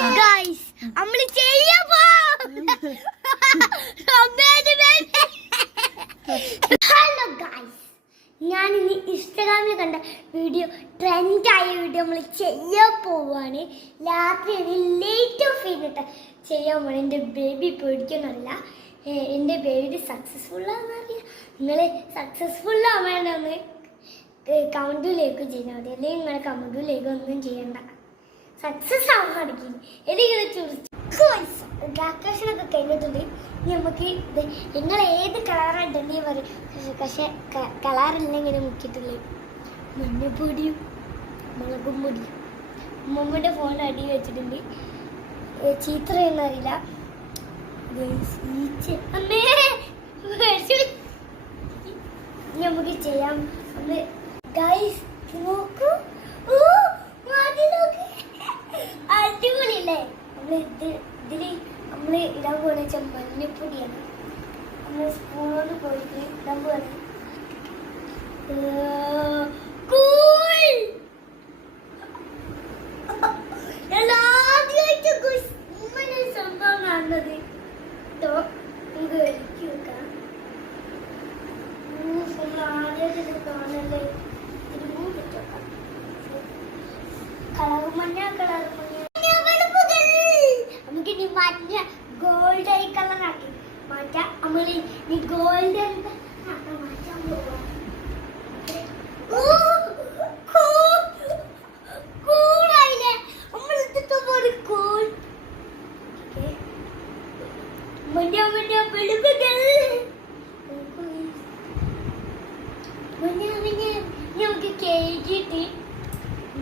Guys നമ്മള് ചെയ്യപ്പോ hello guys, ഞാൻ ഇനി ഇൻസ്റ്റാഗ്രാമിൽ കണ്ട വീഡിയോ, ട്രെൻഡായ വീഡിയോ നമ്മൾ ചെയ്യാൻ പോവാണ്. രാത്രിയാണ് ലേറ്റ് ഓഫ് ചെയ്തിട്ട് ചെയ്യാൻ പോവാണ്. എൻ്റെ ബേബി പേടിക്കണമല്ല, എൻ്റെ ബേബി സക്സസ്ഫുള്ളാണെന്നറിയാം. നിങ്ങൾ സക്സസ്ഫുള്ളാവേണ്ടൊന്ന് കമൻറ്റിലേക്ക് ചെയ്താൽ മതി, അല്ലെങ്കിൽ നിങ്ങൾ കമൻറ്റിലേക്ക് ഒന്നും ചെയ്യണ്ട. സക്സസ് ആവാൻ തുടങ്ങി എനിക്കിത് ഡെക്കറേഷനൊക്കെ കഴിഞ്ഞിട്ടുണ്ട്. ഇനി നമുക്ക് നിങ്ങൾ ഏത് കളറായിട്ടുണ്ടെങ്കിൽ പറയും, പക്ഷെ കളറില്ലെങ്കിൽ മുക്കിയിട്ടില്ലേ മഞ്ഞപ്പൊടിയും മുളകും പൊടിയും. ഉമ്മമ്മയുടെ ഫോണിൽ അടി വെച്ചിട്ടുണ്ട്. ചീത്രയൊന്നും അറിയില്ല. നമുക്ക് ചെയ്യാം. ഗൈസ് നോക്കൂ, അടിപൊളിയല്ലേ? ഇതില് നമ്മള് ഇടാൻ പോകുന്ന വെച്ചാൽ മഞ്ഞപ്പൊടിയാണ്. നമ്മൾ സ്പൂണോട് പോയിട്ട് ഇടാൻ പോകുന്നത്. ആദ്യമായിട്ട് സംഭവം കാണുന്നത് നമുക്ക് ഒരുക്കി വെക്കാം. ആദ്യമായിട്ട് കാണല്ലേ, കളർ മഞ്ഞ നമുക്കിനി മഞ്ഞ ഗോൾഡൻ കളർ ആക്കി മാറ്റാം. നമ്മൾ ഈ ഗോൾഡൻ മാറ്റാൻ പോവാം. കൂടായില്ലേ നമ്മൾ മഞ്ഞ മഞ്ഞ വെളുപ്പുകൾ മഞ്ഞ മഞ്ഞ. നമുക്ക് കേട്ടിട്ട്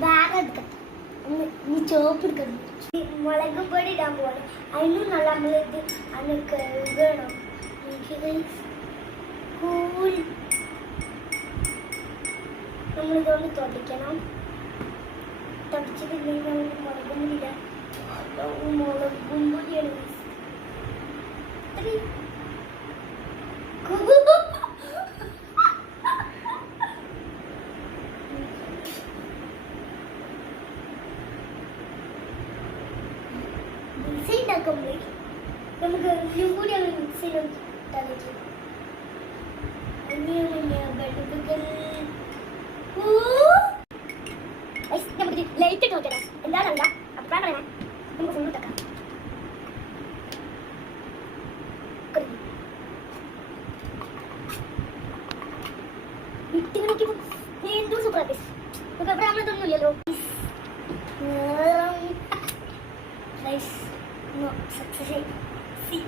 ബാഗ് എടുക്കാം. ഇനി ചോപ്പ് എടുക്കണം. മുളക് പൊടി ഇടാൻ പോവാണ്. അതിനും നല്ല നമ്മളിത് അന്ന് കഴുകണം. നമ്മളിതുകൊണ്ട് തുടയ്ക്കണം. തുടച്ചിട്ടില്ലെങ്കിൽ മുളകും പൊടി ഇടാം. മുളകും പൊടിയാണ് നമുക്ക് ഇതും കൂടി അവർ മിക്സ് ചെയ്ത് തളിക്കും. നമുക്ക് ലൈറ്റ് ഇട്ട് നോക്കണം. എന്താണല്ല അഭിപ്രായം പറയാം. നമുക്ക് ഫുൾ ഇട്ടേക്കാം. ഇട്ടിങ്ങനെ നോക്കിയപ്പോ എന്തോ സൂപ്പർ ആക്കി. നമുക്ക് അഭിപ്രായം നമ്മളതൊന്നുമില്ലല്ലോ. No, success. See,